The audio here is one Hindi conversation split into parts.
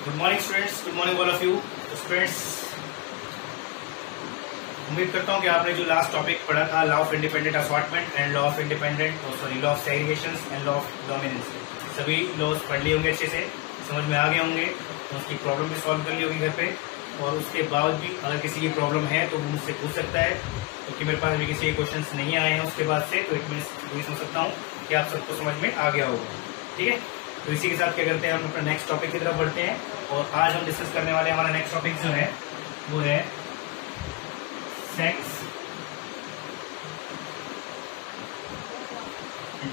Good morning students, good morning all of you. Students, उम्मीद करता हूँ कि आपने जो लास्ट टॉपिक पढ़ा था law of independent assortment and law of law of segregation and law of dominance, सभी लॉज पढ़ लिए होंगे, अच्छे से समझ में आ गए होंगे, तो उसकी प्रॉब्लम भी सॉल्व कर ली होगी घर पे। और उसके बाद भी अगर किसी की प्रॉब्लम है तो वो मुझसे पूछ सकता है, क्योंकि मेरे पास अभी किसी के क्वेश्चन नहीं आए हैं उसके बाद से, तो इट मीन्स ये समझ सकता हूँ कि आप सबको समझ में आ गया होगा। ठीक है, तो इसी के साथ क्या करते हैं, हम अपना नेक्स्ट टॉपिक की तरफ बढ़ते हैं। और आज हम डिस्कस करने वाले हमारा नेक्स्ट टॉपिक जो है वो है सेक्स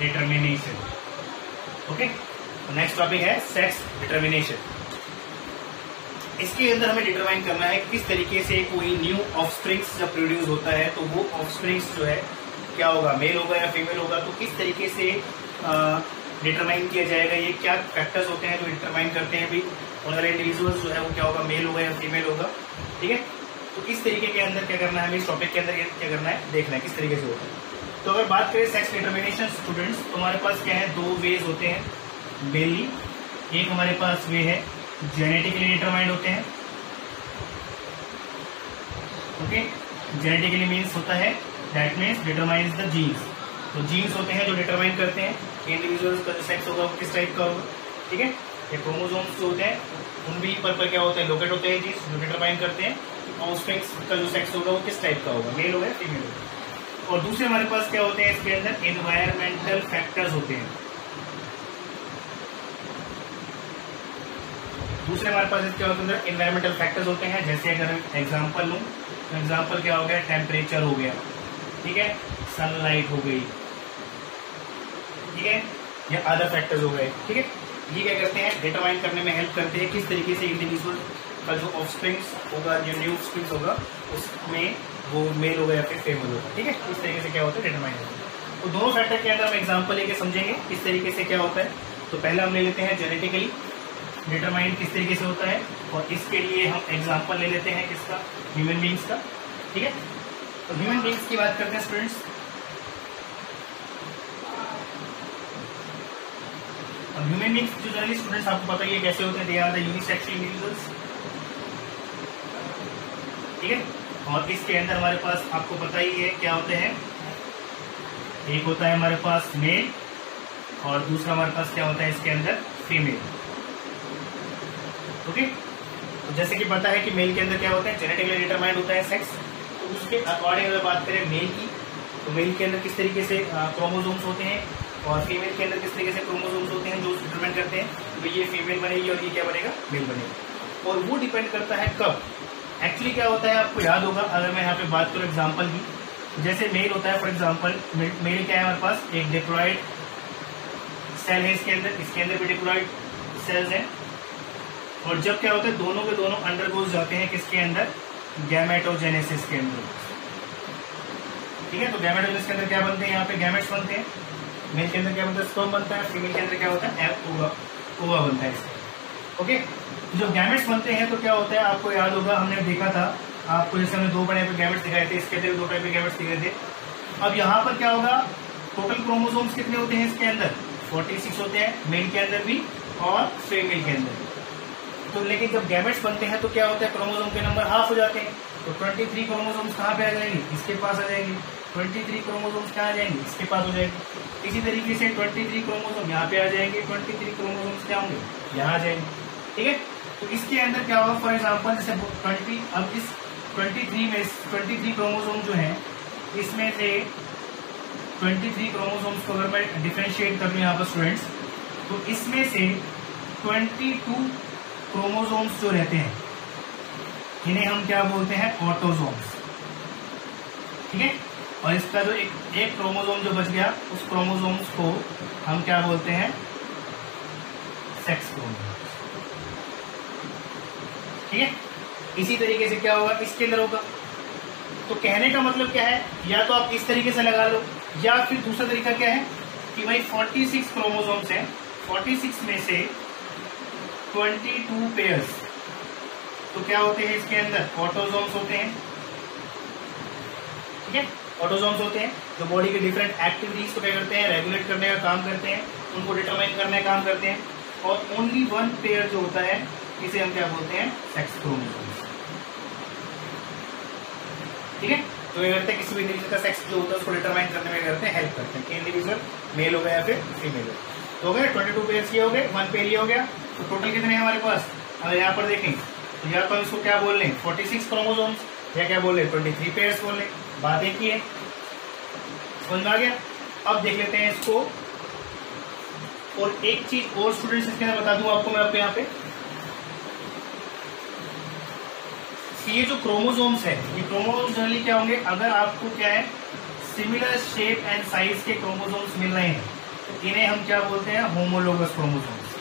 डिटर्मिनेशन। ओके, तो नेक्स्ट टॉपिक है सेक्स डिटर्मिनेशन। इसके अंदर हमें डिटरमाइन करना है किस तरीके से कोई न्यू ऑफस्प्रिंग्स जब प्रोड्यूस होता है तो वो ऑफस्प्रिंग्स जो है क्या होगा, मेल होगा या फीमेल होगा, तो किस तरीके से डिटरमाइन किया जाएगा, ये क्या फैक्टर्स होते हैं जो डिटरमाइन करते हैं भी अगर इंडिविजुअल जो है वो क्या होगा, मेल होगा या फीमेल होगा। ठीक है, तो इस तरीके के अंदर क्या करना है, हमें इस टॉपिक के अंदर क्या करना है, देखना है किस तरीके से होता है। तो अगर बात करें सेक्स डिटर्मिनेशन स्टूडेंट्स, तो हमारे पास क्या है, दो वेज होते हैं मेनली। एक हमारे पास वे है जेनेटिकली डिटरमाइंड होते हैं। ओके, जेनेटिकली मीन्स होता है that means determines the genes. तो जीन्स होते हैं जो डिटरमाइन करते हैं कि इंडिविजुअल्स का जो सेक्स होगा वो किस टाइप का होगा। ठीक है, ये क्रोमोसोम्स जो होते हैं उन भी पर क्या होते हैं, लोकेट होते हैं जीन्स जो डिटरमाइन करते हैं ऑफस्प्रिंग्स का जो सेक्स होगा वो किस टाइप का होगा, मेल होगा फीमेल होगा। और दूसरे हमारे पास क्या होते हैं, इसके अंदर एनवायरमेंटल फैक्टर्स होते हैं। दूसरे हमारे पास इसके अंदर एनवायरमेंटल फैक्टर्स होते हैं। जैसे अगर एग्जांपल लूं तो एग्जांपल क्या हो गया, टेम्परेचर हो गया, ठीक है, सनलाइट हो गई, ठीक है, या अदर फैक्टर्स हो गए। ठीक है, ये क्या करते हैं, डिटरमाइन करने में हेल्प करते हैं किस तरीके से इंडिविजुअल का जो ऑफस्प्रिंग्स होगा, जो न्यू ऑफस्प्रिंग्स होगा उसमें वो मेल होगा या फिर फीमेल होगा। ठीक है, इस तरीके से क्या होता है, डिटरमाइन होता है। तो दोनों फैक्टर के अंदर हम एग्जाम्पल लेके समझेंगे किस तरीके से क्या होता है। तो पहले हम ले लेते हैं जेनेटिकली डिटरमाइन किस तरीके से होता है, और इसके लिए हम एग्जाम्पल ले लेते हैं किसका, ह्यूमन बींग्स का। ठीक है, तो ह्यूमन बींग्स की बात करते हैं स्टूडेंट्स। ह्यूमन बींग्स जो जनरली स्टूडेंट्स आपको पता ही है कैसे होते हैं, they are the unisex individuals. ठीक है, और इसके अंदर हमारे पास आपको पता ही है क्या होते हैं, एक होता है हमारे पास मेल और दूसरा हमारे पास क्या होता है इसके अंदर फीमेल। ओके, तो जैसे कि पता है कि मेल के अंदर क्या होता है, जेनेटिकली डिटरमाइंड होता है सेक्स। तो उसके अकॉर्डिंग अगर बात करें मेल की, तो मेल के अंदर किस तरीके से क्रोमोसोम्स होते हैं और फीमेल के अंदर किस तरीके से क्रोमोसोम्स होते हैं जो डिटरमाइन करते हैं तो ये फीमेल बनेगी और ये क्या बनेगा, मेल बनेगा। और वो डिपेंड करता है कब, एक्चुअली क्या होता है आपको याद होगा, अगर मैं यहाँ पे बात करूँ एग्जाम्पल की, जैसे मेल होता है, फॉर एग्जाम्पल मेल क्या है हमारे पास, एक डिप्लॉयड सेल है इसके अंदर भी डिप्लॉयड सेल्स हैं। और जब क्या होता है, दोनों के दोनों अंडरगोज जाते हैं किसके अंदर, गैमेटोजेनेसिस के अंदर। ठीक है, तो गैमेटोजेनेसिस के अंदर क्या बनते हैं, यहाँ पे गैमेट्स बनते हैं। मेल के अंदर क्या बनता है, स्पर्म बनता है, फीमेल के अंदर क्या होता है, ओवा बनता है इसका। ओके, जब गैमेट्स बनते हैं तो क्या होता है, आपको याद होगा हमने देखा था, आपको जैसे हमने दो बड़े पे गैमेट्स दिखाए थे, इसके अंदर दो टाइप के गैमेट्स दिखाए थे। अब यहाँ पर क्या होगा, टोटल क्रोमोसोम्स कितने होते हैं इसके अंदर, 46 होते हैं, मेल के अंदर भी और फीमेल के अंदर। तो लेकिन जब गैमेट्स बनते हैं तो क्या होता है, क्रोमोसोम के नंबर हाफ हो जाते हैं। तो 23 क्रोमोसोम्स कहाँ पे आ जाएंगे, इसके पास आ जाएंगे। 23 क्रोमोसोम्स कहाँ आ जाएंगे, इसके पास हो जाएंगे। इसी तरीके से 23 क्रोमोसोम यहाँ पे आ जाएंगे, 23 क्रोमोसोम्स क्या होंगे, यहाँ आ जाएंगे। ठीक है, तो इसके अंदर क्या होगा, फॉर एग्जाम्पल जैसे 20, अब इस 23 क्रोमोसोम जो है इसमें से 23 क्रोमोसोम्स को अगर मैं डिफ्रेंशिएट कर लूँ यहाँ पर स्टूडेंट्स, तो इसमें से 22 क्रोमोसोम्स जो रहते हैं इन्हें हम क्या बोलते हैं, ऑटोसोम्स। ठीक है, और इसका जो एक क्रोमोसोम जो बच गया, उस क्रोमोसोम्स को हम क्या बोलते हैं, सेक्स क्रोमोसोम्स। ठीक है, इसी तरीके से क्या होगा, इसके अंदर होगा। तो कहने का मतलब क्या है, या तो आप इस तरीके से लगा लो, या फिर दूसरा तरीका क्या है कि भाई 46 क्रोमोसोम्स हैं, 46 में से 22 पेयर्स तो क्या होते हैं इसके अंदर, ऑटोसोम्स होते हैं। ठीक है, ऑटोसोम्स होते हैं जो बॉडी के डिफरेंट एक्टिविटीज को क्या करते हैं, रेगुलेट करने का काम करते हैं, उनको डिटरमाइन करने का काम करते हैं। और ओनली वन पेयर जो होता है इसे हम क्या बोलते हैं, सेक्स क्रोमोसोम्स। ठीक है, तो ये करते हैं किसी भी इंडिविजुअल का सेक्स जो होता है उसको डिटरमाइन करने में करते हैं, हेल्प करते हैं कि इंडिविजुअल मेल हो गया या फिर फीमेल हो। तो हो गए 22 पेयर्स ये हो गए, 1 पेयर ये हो गया। तो टोटल कितने हैं हमारे पास, अगर यहाँ पर देखें तो या तो इसको क्या बोल लें 46 क्रोमोसोम्स, या क्या बोल लें 23 पेयर्स बोल लें, बात एक ही है, समझ में आ गया। अब देख लेते हैं इसको, और एक चीज और स्टूडेंट्स इसके अंदर बता दूं आपको मैं आपको यहाँ पे, ये जो क्रोमोसोम्स है, ये क्रोमोसोम्स जनरली क्या होंगे, अगर आपको क्या है सिमिलर शेप एंड साइज के क्रोमोसोम्स मिल रहे हैं तो इन्हें हम क्या बोलते हैं, होमोलोगस क्रोमोसोम्स।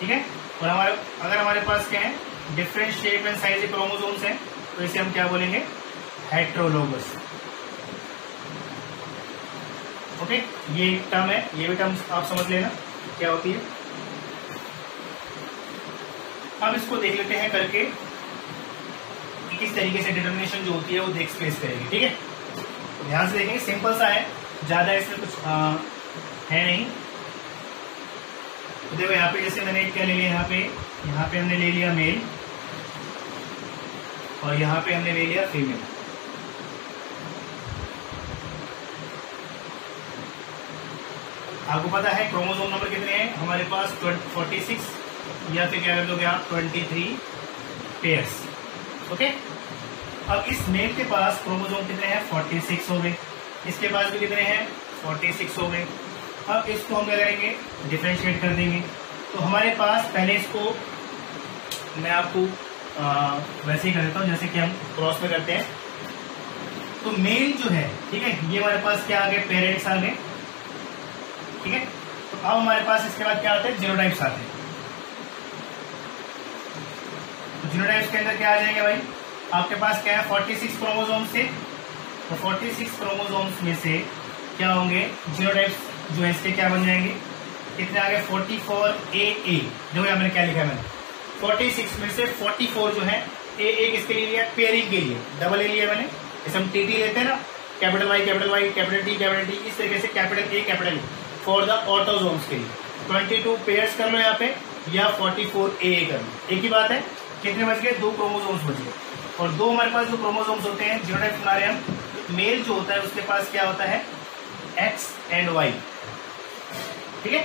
ठीक है, और अगर हमारे पास क्या है डिफरेंट शेप एंड साइज के क्रोमोसोम्स हैं तो इसे हम क्या बोलेंगे, हेट्रोलोगस। ओके, ये टर्म है, ये भी टर्म आप समझ लेना क्या होती है। अब इसको देख लेते हैं करके कि किस तरीके से डिटर्मिनेशन जो होती है वो एक्सप्रेस करेगी। ठीक है, ध्यान से देखेंगे, सिंपल सा है, ज्यादा इसमें कुछ है नहीं। तो देखो यहाँ पे जैसे मैंने क्या ले लिया, यहाँ पे हमने ले लिया मेल और यहाँ पे हमने ले लिया फीमेल। आपको पता है क्रोमोसोम नंबर कितने हैं हमारे पास, 46, या फिर क्या कर दोगे आप 23 पेयर्स। ओके, अब इस मेल के पास क्रोमोसोम कितने हैं, 46 हो गए, इसके पास भी कितने हैं 46 हो गए। अब इसको हम क्या करेंगे, डिफरेंशिएट कर देंगे। तो हमारे पास पहले इसको मैं आपको वैसे ही कर देता हूँ जैसे कि हम क्रॉस में करते हैं। तो मेल जो है, ठीक है, ये हमारे पास क्या आ गए, पेरेंट्स आ गए। ठीक है, तो अब हमारे पास इसके बाद क्या आते हैं, जीनोटाइप्स आते हैं। तो जीनोटाइप्स के अंदर क्या आ जाएंगे भाई, आपके पास क्या है 46 क्रोमोसोम्स से, तो 46 क्रोमोसोम्स में से क्या होंगे जीनोटाइप्स जो है इसके क्या बन जाएंगे, कितने आ गए 44AA। देखो यहाँ मैंने क्या लिखा है, मैंने 46 में से 44 जो है ए किसके लिए लिया, पेयरिंग के लिए, डबल ए लिया मैंने। जैसे हम टीटी लेते हैं ना, कैपिटल वाई कैपिटल टी, इस तरीके से capital A for the autosomes के लिए 22 पेयर्स कर लो यहाँ पे, या 44AA कर लो, एक ही बात है। कितने बच गए, 2 क्रोमोसोम्स बच गए। और 2 हमारे पास जो क्रोमोसोम्स होते हैं जीनोटाइप बना रहे हैं हम, मेल जो होता है उसके पास क्या होता है X एंड Y। ठीक है,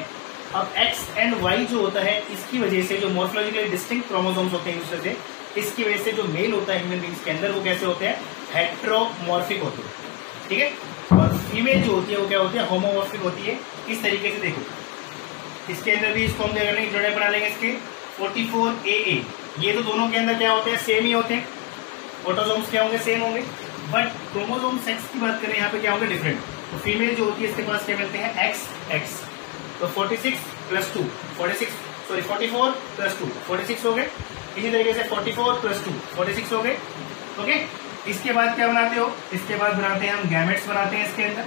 अब X एंड Y जो होता है इसकी वजह से जो मॉर्फोलॉजिकली डिस्टिंक्ट क्रोमोसोम्स होते हैं एक दूसरे से, इसकी वजह से जो मेल होता है ह्यूमन बींग्स के अंदर वो कैसे होते हैं, हेट्रोमॉर्फिक होते हैं। ठीक है, और फीमेल जो होती है वो क्या होती है, होमोमॉर्फिक होती है। इस तरीके से देखो, इसके अंदर भी इसको हम क्या करेंगे, जोड़े बना लेंगे इसके 44AA। ये तो दोनों के अंदर क्या होते हैं, सेम ही होते हैं, ऑटोसोम्स क्या होंगे, सेम होंगे, बट क्रोमोसोम सेक्स की बात करें यहाँ पे क्या होंगे, डिफरेंट। तो फीमेल जो होती है इसके पास क्या मिलते हैं, XX। तो 46 + 2 44 + 2 46 हो गए। इसी तरीके से 44 + 2 46 हो गए। ओके, इसके बाद क्या बनाते हो, इसके बाद बनाते हैं हम गैमेट्स बनाते हैं इसके अंदर।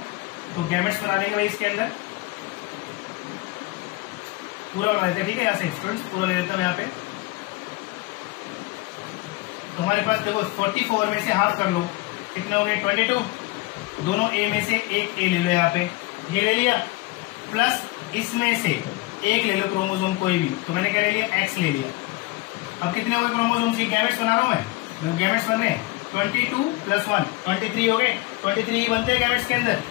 तो गैमेट्स बना लेंगे भाई इसके अंदर, पूरा बना लेते हैं। ठीक है, यहाँ से स्टूडेंट्स पूरा ले लेता हूँ यहाँ पे। तो हमारे पास देखो 44 में से हाफ कर लो, कितने हो गए 22। दोनों ए में से एक ए ले लो, यहाँ पे ये ले लिया, प्लस इसमें से एक ले लो क्रोमोसोम कोई भी, तो मैंने क्या ले लिया, X ले लिया। अब कितने हो गए क्रोमोसोम की, गैमेट्स बना रहा हूं मैं, गैमेट्स बन रहे हैं 22 + 1 23 हो गए, 23 बनते हैं गैमेट्स के अंदर।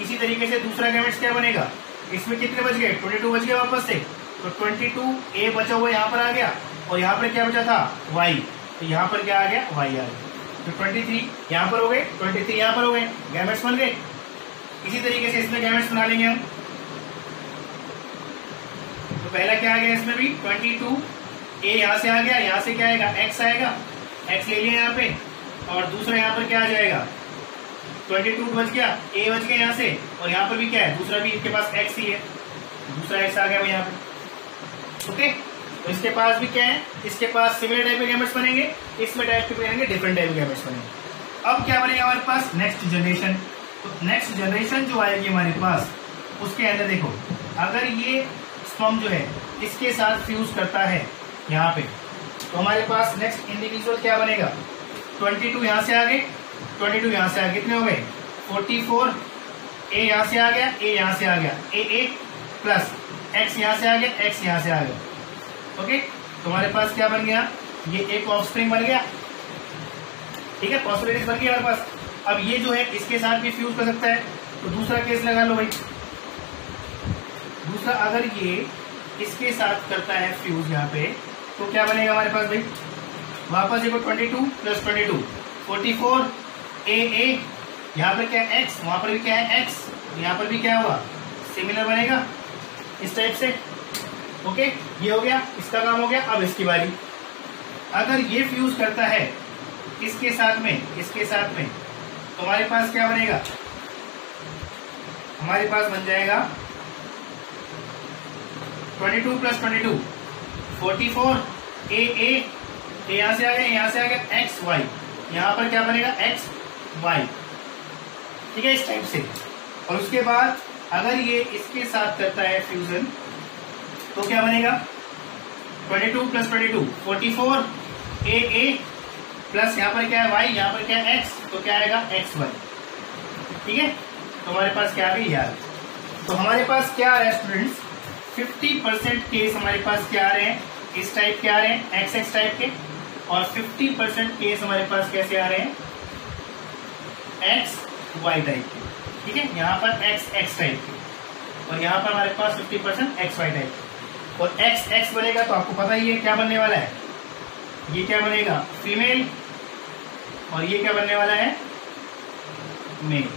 इसी तरीके से दूसरा गैमेट्स क्या बनेगा, इसमें कितने बच गए 22 बच गए वापस से, तो 22A बचा हुआ यहाँ पर आ गया, और यहाँ पर क्या बचा था Y, तो यहाँ पर क्या आ गया, Y आ गया। तो 23 यहाँ पर हो गए, 23 यहाँ पर हो गए, गैमेट्स बन गए। इसी तरीके से इसमें गैमेट्स बना लेंगे हम। तो पहला क्या आ गया इसमें भी 22A यहाँ से आ गया, यहाँ से क्या आएगा X आएगा, X ले लिया यहाँ पे, और दूसरा यहाँ पर क्या आ जाएगा 22 बच गया, A बच गया यहाँ से, और यहाँ पर भी क्या है दूसरा भी इनके पास X ही है, दूसरा X आ गया यहाँ पे। ओके, तो इसके पास भी क्या है, इसके पास सिमिलर टाइप के गैमेट्स बनेंगे, इसमें टाइप के बनेंगे डिफरेंट टाइप के गैमेट्स बनेंगे। अब क्या बनेगा हमारे पास, नेक्स्ट जनरेशन। तो नेक्स्ट जनरेशन जो आएगी हमारे पास, उसके अंदर देखो अगर ये स्पर्म जो है इसके साथ फ्यूज करता है यहाँ पे, तो हमारे पास नेक्स्ट इंडिविजुअल क्या बनेगा, 22 यहाँ से आ गए, 22 यहाँ से आ गए, कितने हो गए 44, A यहाँ से आ गया, A यहाँ से आ गया, A प्लस X यहाँ से आ गया, X यहाँ से आ गया। ओके, तुम्हारे पास क्या बन गया, ये एक ऑफस्प्रिंग बन गया, ठीक है, पॉसिबिलिटीज बन गई हमारे पास। अब ये जो है इसके साथ भी फ्यूज कर सकता है, तो दूसरा केस लगा लो भाई। दूसरा अगर ये इसके साथ करता है फ्यूज यहाँ पे, तो क्या बनेगा हमारे पास भाई, वापस देखो 22 + 22 44 AA, यहाँ पर क्या है x, वहां पर भी क्या है x, यहाँ पर भी क्या होगा, सिमिलर बनेगा इस टाइप से। ओके, ये हो गया, इसका काम हो गया। अब इसकी बारी, अगर ये फ्यूज करता है इसके साथ में तो हमारे पास क्या बनेगा, हमारे पास बन जाएगा 22 + 22 44 AA, यहां से आ गया XY, यहां पर क्या बनेगा XY, ठीक है, इस टाइप से। और उसके बाद अगर ये इसके साथ करता है फ्यूजन तो क्या बनेगा, 22 + 22 44 AA प्लस यहाँ पर क्या है y, यहाँ पर क्या है x, तो क्या आएगा XY, ठीक है। तो हमारे पास क्या आ गई यार, तो हमारे पास क्या आ रहा है स्टूडेंट्स, 50% केस हमारे पास क्या आ रहे हैं, इस टाइप के आ रहे हैं XX टाइप के, और 50% केस हमारे पास कैसे आ रहे हैं, XY टाइप के, ठीक है। यहाँ पर XX टाइप के, और यहाँ पर हमारे पास 50% XY टाइप के। और XX बनेगा तो आपको पता ही है क्या बनने वाला है, ये क्या बनेगा, फीमेल, और ये क्या बनने वाला है, मेल,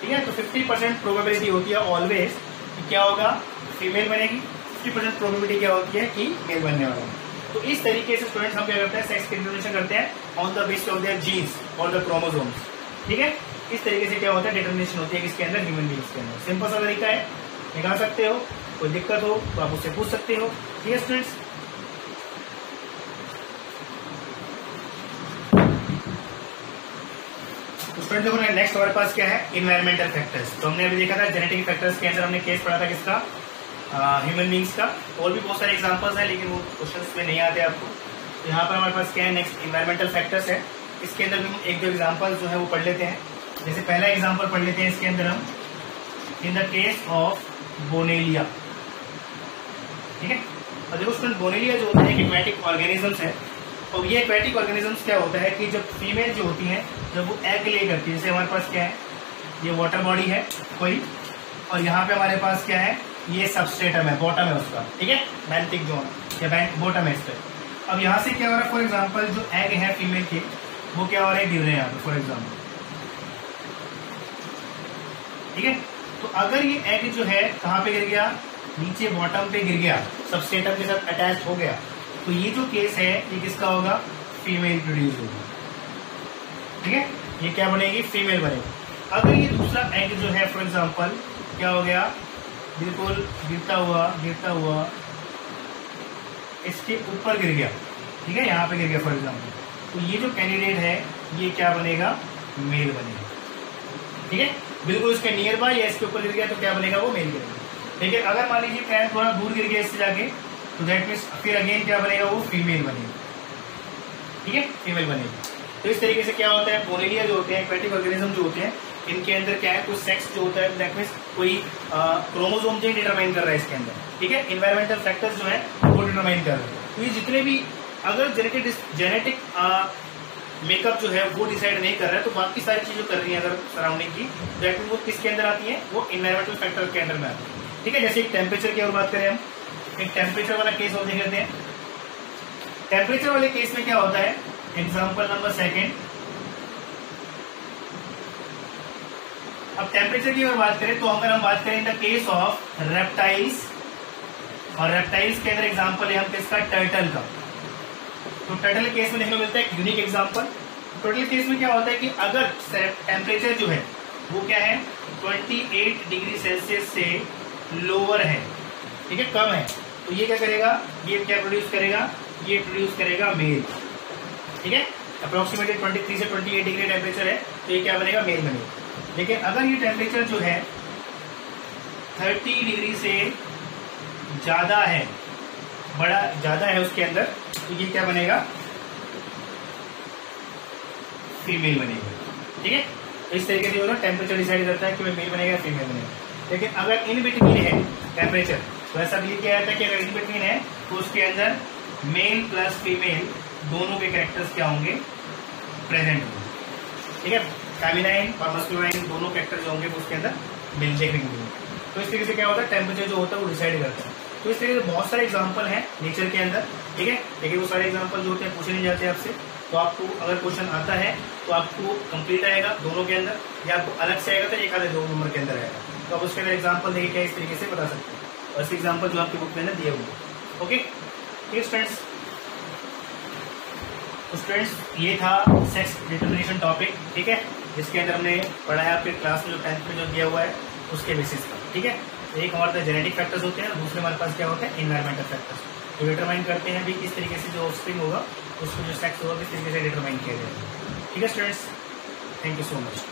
ठीक है। तो 50% प्रोबेबिलिटी होती है ऑलवेज कि क्या होगा, फीमेल बनेगी, 50% प्रोबेबिलिटी क्या होती है कि मेल बनने वाला है। तो इस तरीके से स्टूडेंट्स हम क्या करते हैं, सेक्स की डिटरमिनेशन करते हैं on the basis of their genes और द क्रोमोसोम्स, ठीक है। इस तरीके से क्या होता है, डिटरमिनेशन होती है किसके अंदर, ह्यूमन बीइंग्स के अंदर। सिंपल सा तरीका है, निकाल सकते हो, कोई दिक्कत हो तो आप उससे पूछ सकते हो, ठीक है स्टूडेंट्स। स्टूडेंट देखो नेक्स्ट हमारे पास क्या है, इन्वायरमेंटल फैक्टर्स। तो हमने अभी देखा था जेनेटिक फैक्टर्स के अंदर हमने केस पढ़ा था किसका, ह्यूमन बीइंग्स का। और भी बहुत सारे एग्जांपल्स हैं लेकिन वो क्वेश्चंस में नहीं आते आपको। तो यहाँ पर हमारे पास क्या है, नेक्स्ट इन्वायरमेंटल फैक्टर्स है। इसके अंदर भी हम एक दो एग्जांपल्स जो है वो पढ़ लेते हैं। जैसे पहला एग्जांपल पढ़ लेते हैं इसके अंदर हम, इन द केस ऑफ बोनेलिया, ठीक है। और देखो स्टूडेंट बोनेलिया जो होता है एक्वेटिक ऑर्गेनिजम्स है, और ये एक्वेटिक ऑर्गेनिजम्स क्या होता है कि जब फीमेल जो होती है जब वो एग ले करती है, जैसे हमारे पास क्या है, ये वाटर बॉडी है कोई, और यहाँ पे हमारे पास क्या है, ये सबस्ट्रेटम है, बॉटम है उसका, ठीक है, बेंथिक जोन या बॉटम है इस पे। अब यहाँ से क्या हो रहा है, फॉर एग्जाम्पल जो एग है फीमेल के वो क्या हो रहा है, गिर रहे हैं यहाँ पे फॉर एग्जाम्पल, ठीक है। तो अगर ये एग जो है कहाँ पे गिर गया, नीचे बॉटम पे गिर गया, सबस्ट्रेटम के साथ अटैच हो गया, तो ये जो केस है ये किसका होगा, फीमेल प्रोड्यूस होगा, ठीक है। ये क्या बनेगी, फीमेल बनेगी। अगर ये दूसरा एग जो है फॉर एग्जांपल क्या हो गया, बिल्कुल गिरता हुआ इसके ऊपर गिर गया, ठीक है, यहाँ पे गिर गया फॉर एग्जांपल, तो ये जो कैंडिडेट है ये क्या बनेगा, मेल बनेगा, ठीक है। बिल्कुल इसके नियर बाय या इसके ऊपर गिर गया तो क्या बनेगा, वो मेल बनेगा। लेकिन अगर मान लीजिए प्लांट थोड़ा दूर गिर गया इससे जाके, तो दैट मीन्स फिर अगेन क्या बनेगा, वो फीमेल बनेगी, ठीक है, फीमेल बनेगी। तो इस तरीके से क्या होता है, बोनेलिया जो होते हैं, एक्वेटिक ऑर्गेनिज्म जो होते हैं, इनके अंदर क्या है, कुछ सेक्स जो होता है, दैट मीन्स कोई क्रोमोसोम जो डिटरमाइन कर रहा है इसके अंदर, ठीक है। इन्वायरमेंटल फैक्टर्स जो है वो डिटरमाइन कर रहे हैं। तो ये जितने भी अगर जेनेटिक मेकअप जो है वो डिसाइड नहीं कर रहा है, तो बाकी सारी चीजें कर रही है अगर सराउंडिंग की, दैट मीन्स वो किसके अंदर आती है, वो इन्वायरमेंटल फैक्टर के अंदर में आती है, ठीक है। जैसे एक टेम्परेचर की और बात करें हम, एक टेम्परेचर वाला केस और देख लेते हैं। टेम्परेचर वाले केस में क्या होता है, एग्जाम्पल नंबर 2। अब टेम्परेचर की अगर बात करें तो अगर हम बात करें in the case of reptiles, और रेप्टाइल्स के अंदर एग्जाम्पल है हम किसका, टर्टल का। तो टर्टल केस में देखने को मिलता है एक यूनिक एग्जाम्पल। टर्टल केस में क्या होता है कि अगर टेम्परेचर जो है वो क्या है, 28 डिग्री सेल्सियस से लोअर है, ठीक है, कम है, तो ये क्या करेगा, ये क्या प्रोड्यूस करेगा, ये प्रोड्यूस करेगा मेल, ठीक है। अप्रोक्सीमेटली 23 से 28 डिग्री टेम्परेचर है, तो ये क्या बनेगा, मेल बनेगा। लेकिन अगर ये टेम्परेचर जो है 30 डिग्री से ज्यादा है, बड़ा ज्यादा है उसके अंदर, तो ये क्या बनेगा, फीमेल बनेगा, ठीक है। तो इस तरीके से जो है टेम्परेचर डिसाइड करता है कि मेल बनेगा या फीमेल बनेगा। लेकिन अगर इन बिटवीन है टेम्परेचर, तो ऐसा बिलीव किया जाता है कि अगर इन बिटवीन है तो उसके अंदर मेल प्लस फीमेल दोनों के कैरेक्टर्स क्या होंगे, प्रेजेंट होंगे, ठीक है। फेमिनाइन और मस्कुलाइन दोनों कैरेक्टर जो होंगे वो उसके अंदर मिल देखने को मिलेंगे। तो इस तरीके से क्या होता है, टेम्परेचर जो होता है वो डिसाइड करता है। तो इस तरीके से बहुत सारे एग्जाम्पल हैं नेचर के अंदर, ठीक है। लेकिन वो सारे एग्जाम्पल जो होते हैं पूछे नहीं जाते आपसे, तो आपको अगर क्वेश्चन आता है तो आपको कंप्लीट आएगा दोनों के अंदर, या आपको अलग से आएगा तो एक आधे 2 नंबर के अंदर आएगा। तो आप उसके अंदर एग्जाम्पल देखिए क्या इस तरीके से बता सकते हैं, और ऐसे एग्जाम्पल जो आपकी बुक के अंदर दिए हुए। ओके स्टूडेंट्स, स्टूडेंट्स ये था सेक्स डिटर्मिनेशन टॉपिक, ठीक है, जिसके अंदर हमने पढ़ा है आपके क्लास में जो 10th में जो दिया हुआ है उसके बेसिस पर, ठीक है। एक हमारे पास जेनेटिक फैक्टर्स होते हैं, दूसरे हमारे पास क्या होते हैं, एनवायरमेंटल फैक्टर्स, जो डिटरमाइन करते हैं भी किस तरीके से जो ऑफस्प्रिंग होगा उसको जो सेक्स होगा किस तरीके से डिटरमाइन किया जाएगा। ठीक है students, thank you so much.